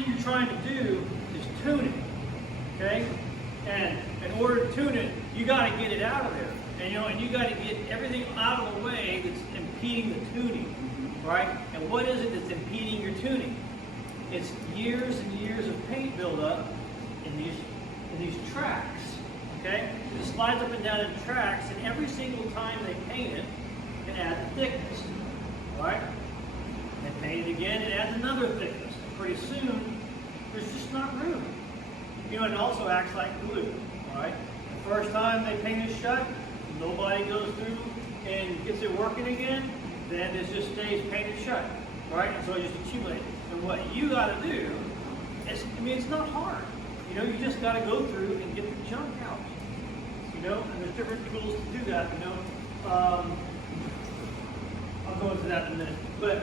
thing you're trying to do is tune it, okay? And in order to tune it, you got to get it out of there, and you got to get everything out of the way that's impeding the tuning, right? And what is it that's impeding your tuning? It's years and years of paint buildup in these tracks, okay? It slides up and down in tracks, and every single time they paint it, it adds thickness, all right? They paint it again, it adds another thickness. Pretty soon, there's just not room. It also acts like glue, all right? The first time they paint it shut, nobody goes through and gets it working again, then it just stays painted shut, right? And so it just accumulates. And what you got to do is, it's not hard. You just got to go through and get the junk out. And there's different tools to do that. I'll go into that in a minute. But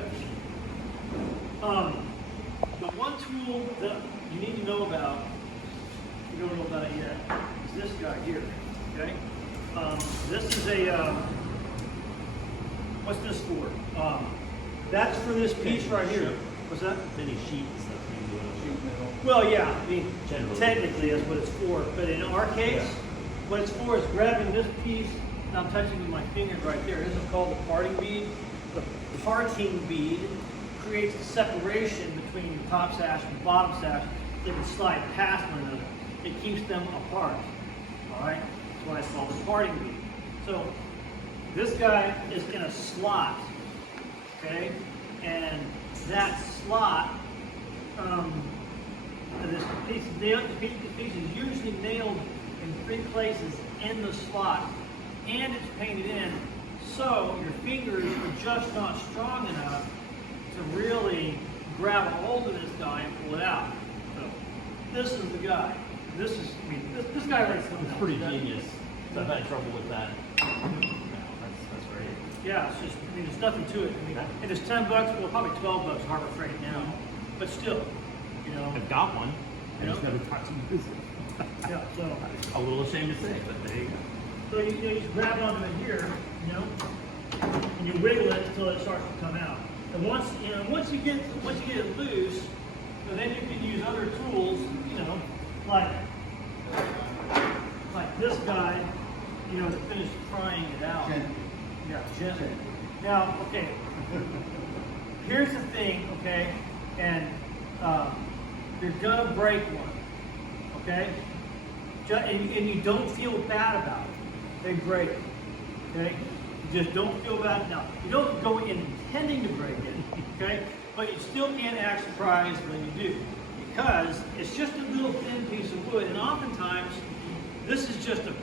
the one tool that you need to know about, if you don't know about it yet, is this guy here. Okay. This is a what's this for? That's for this piece right here. What's that? Many sheet and stuff. Well, yeah, Generally. technically that's what it's for. But in our case, what it's for is grabbing this piece, and I'm touching with my fingers right there. This is called the parting bead. The parting bead creates a separation between the top sash and the bottom sash that can slide past one another. It keeps them apart. All right? That's why it's called the parting bead. So this guy is in a slot, okay? And that slot, this piece is usually nailed in 3 places in the slot, and it's painted in, so your fingers are just not strong enough to really grab a hold of this guy and pull it out. So this is the guy. This guy right here. It's pretty genius. So I've had trouble with that. That's great. Yeah, it's just, there's nothing to it. And it's $10, well, probably $12 Harbor Freight now, but still, I've got one. I just never got to use it. Yeah, so A little ashamed to say, but there you go. so you just grab onto it here, and you wiggle it until it starts to come out. And once you get it loose, then you can use other tools, like this guy, to finish prying it out. Yeah, gently. Now, okay, here's the thing, okay, and you're gonna break one, okay? And you don't feel bad about it. They break it, okay? You just don't feel bad. Now, you don't go in intending to break it, okay? But you still can't act surprised when you do, because it's just a little thin piece of wood, and oftentimes, this is just in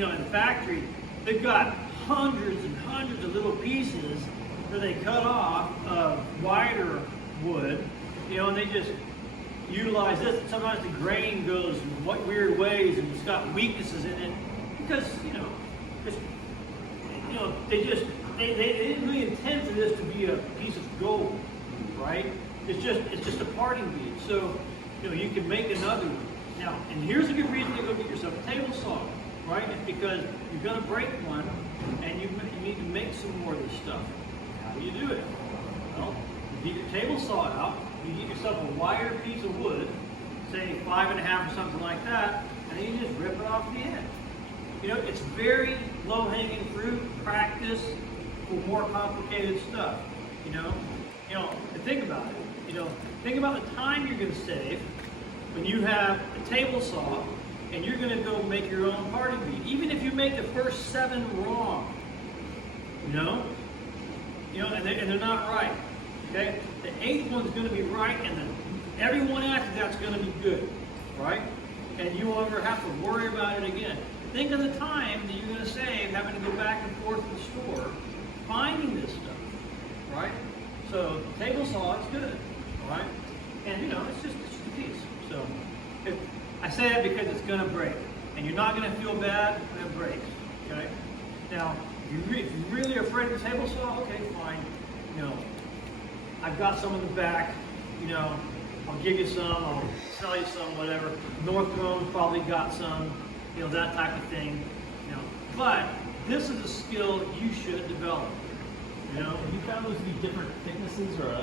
the factory, they've got hundreds and hundreds of little pieces that they cut off of wider wood, and they just utilize this. And sometimes the grain goes in what weird ways, and it's got weaknesses in it because they didn't really intend for this to be a piece of gold, right? It's just a parting bead. So you can make another one. Now, and here's a good reason to go get yourself a table saw, right? It's because you're going to break one, and you need to make some more of this stuff. How do you do it? Well, you get your table saw out, you get yourself a wider piece of wood, say 5.5 or something like that, and then you just rip it off the end. It's very low-hanging fruit practice for more complicated stuff. And think about it. Think about the time you're going to save when you have a table saw and you're going to go make your own parting bead. Even if you make the first 7 wrong, and they're not right. Okay, the 8th one's going to be right, and then everyone after that's going to be good, right? And you won't ever have to worry about it again. Think of the time that you're going to save having to go back and forth to the store finding this stuff, right? So table saw, it's good, all right? And it's just a piece. So I say that because it's going to break, and you're not going to feel bad when it breaks. Okay. Now, if you really are afraid of the table saw, okay, fine. I've got some in the back. I'll give you some. I'll sell you some, whatever. Northrone's probably got some. That type of thing. But this is a skill you should develop. Have you found those to be different thicknesses, or